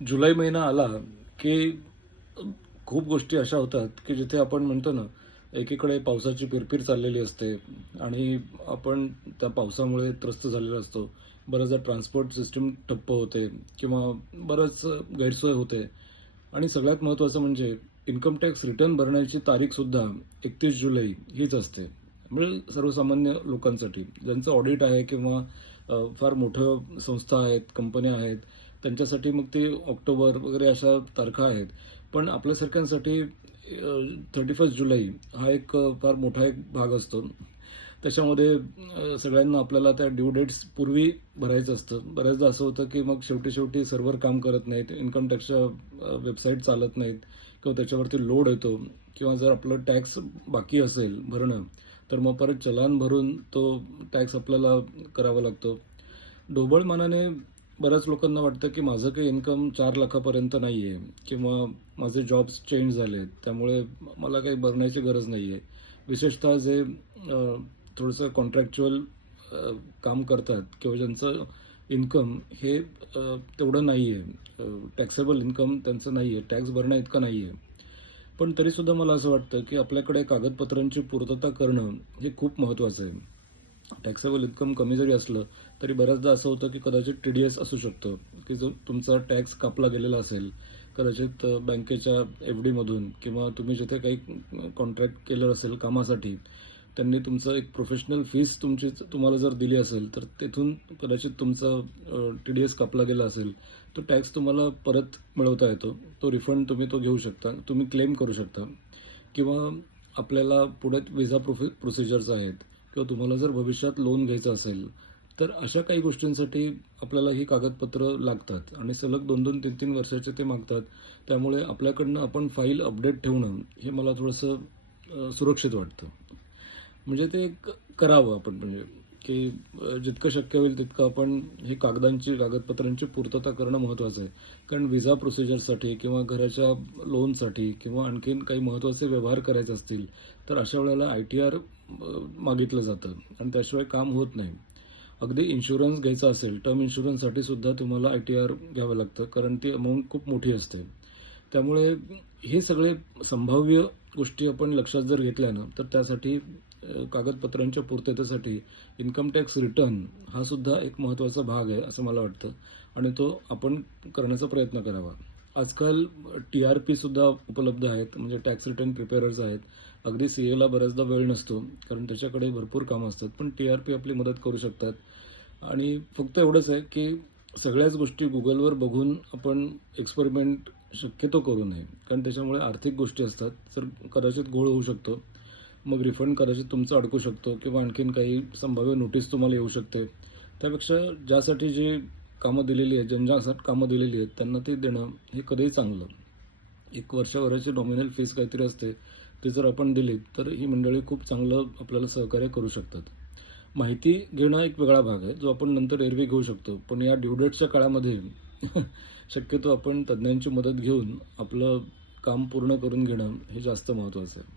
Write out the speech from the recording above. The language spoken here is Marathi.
जुलै महिना आला की खूप गोष्टी अशा होतात की जिथे आपण म्हणतो ना, एकीकडे पावसाची फिरफिर चाललेली असते आणि आपण त्या पावसामुळे त्रस्त झालेलो असतो. बऱ्याचदा ट्रान्सपोर्ट सिस्टम ठप्प होते किंवा बरंच गैरसोय होते आणि सगळ्यात महत्त्वाचं म्हणजे इन्कम टॅक्स रिटर्न भरण्याची तारीखसुद्धा 31 जुलै हीच असते. म्हणजे सर्वसामान्य लोकांसाठी ज्यांचं ऑडिट आहे किंवा फार मोठं संस्था आहेत, कंपन्या आहेत, त्यांच्यासाठी मग ते ऑक्टोबर वगैरे अशा तारखा आहेत. पण आपल्यासारख्यांसाठी 31 जुलै हा एक फार मोठा एक भाग असतो. त्याच्यामध्ये सगळ्यांना आपल्याला त्या ड्यू डेट्स पूर्वी भरायचं असतं. बऱ्याचदा असं होतं की मग शेवटी सर्व्हर काम करत नाहीत, इन्कम टॅक्सच्या वेबसाईट चालत नाहीत किंवा त्याच्यावरती लोड येतो किंवा जर आपलं टॅक्स बाकी असेल भरणं, तर मग परत चलान भरून तो टॅक्स आपल्याला करावा लागतो. ढोबळ मनाने बऱ्याच लोकांना वाटतं की माझं काही इन्कम 4 लाखापर्यंत नाही आहे किंवा माझे जॉब्स चेंज झालेत, त्यामुळे मला काही भरण्याची गरज नाही आहे. विशेषतः जे थोडंसं कॉन्ट्रॅक्च्युअल काम करतात किंवा ज्यांचं इन्कम हे तेवढं नाही आहे, टॅक्सेबल इन्कम त्यांचं नाही आहे, टॅक्स भरण्याइतकं नाही आहे. पण तरीसुद्धा मला असं वाटतं की आपल्याकडे कागदपत्रांची पूर्तता करणं हे खूप महत्त्वाचं आहे. टॅक्सेबल इन्कम कमी जरी असलं, तरी बऱ्याचदा असं होतं की कदाचित टी-डी-एस असू शकतं, की जो तुमचा टॅक्स कापला गेलेला असेल. कदाचित बँकेच्या एफ-डीमधून किंवा तुम्ही जिथे काही कॉन्ट्रॅक्ट केलं असेल कामासाठी, त्यांनी तुमचं एक प्रोफेशनल फीस तुम्हाला जर दिली असेल, तर तिथून कदाचित तुमचा टी-डी-एस कापला गेला असेल. तो टॅक्स तुम्हाला परत मिळवता येतो. तो रिफंड तुम्ही घेऊ शकता. तुम्ही क्लेम करू शकता किंवा आपल्याला पुढे व्हिसा प्रोसिजर्स आहेत किंवा तुम्हाला जर भविष्यात लोन घ्यायचं असेल, तर अशा काही गोष्टींसाठी आपल्याला ही कागदपत्रं लागतात आणि सलग 2-2, 3-3 वर्षाचे ते मागतात. त्यामुळे आपल्याकडनं आपण फाईल अपडेट ठेवणं हे मला थोडंसं सुरक्षित वाटतं. म्हणजे ते करावं आपण म्हणजे की जितकं शक्य होईल तितकं आपण ही कागदपत्रांची पूर्तता करणं महत्त्वाचं आहे. कारण व्हिसा प्रोसिजरसाठी किंवा घराच्या लोनसाठी किंवा आणखीन काही महत्त्वाचे व्यवहार करायचे असतील, तर अशा वेळेला आय-टी-आर मागितलं जातं आणि त्याशिवाय काम होत नाही. अगदी इन्शुरन्स घ्यायचा असेल, टर्म इन्शुरन्ससाठी सुद्धा तुम्हाला आय-टी-आर घ्यावं लागतं, कारण ती अमाऊंट खूप मोठी असते. त्यामुळे हे सगळे संभाव्य गोष्टी आपण लक्षात जर घेतल्या ना, तर त्यासाठी कागदपत्रांच्या पूर्ततेसाठी इन्कम टॅक्स रिटर्न हा सुद्धा एक महत्त्वाचा भाग आहे, असं मला वाटतं आणि तो आपण करण्याचा प्रयत्न करावा. आजकाल टी-आर-पी सुद्धा उपलब्ध आहेत, म्हणजे टॅक्स रिटर्न प्रिपेअरर्स आहेत. अगदी सी-एला बऱ्याचदा वेळ नसतो, कारण त्याच्याकडे भरपूर कामं असतात. पण टी-आर-पी आपली मदत करू शकतात आणि फक्त एवढंच आहे, की सगळ्याच गोष्टी Googleवर बघून आपण एक्सपेरिमेंट शक्यतो करू नये. कारण त्याच्यामुळे आर्थिक गोष्टी असतात, तर कदाचित घोळ होऊ शकतो. मग रिफंड कदाचित तुमचं अडकू शकतो किंवा आणखीन काही संभाव्य नोटीस तुम्हाला येऊ शकते. त्यापेक्षा ज्यासाठी जी कामं दिलेली आहेत, ज्यांच्यासाठी कामं दिलेली आहेत, त्यांना ते देणं हे कधीही चांगलं. 1 वर्षभराची नॉमिनल फीस काहीतरी असते, ती जर आपण दिली, तर ही मंडळी खूप चांगलं आपल्याला सहकार्य करू शकतात. माहिती घेणं एक वेगळा भाग आहे, जो आपण नंतर एरवी घेऊ शकतो. पण या ड्यू डेटच्या काळामध्ये शक्यतो आपण तज्ञांची मदत घेऊन आपलं काम पूर्ण करून घेणं हे जास्त महत्त्वाचं आहे.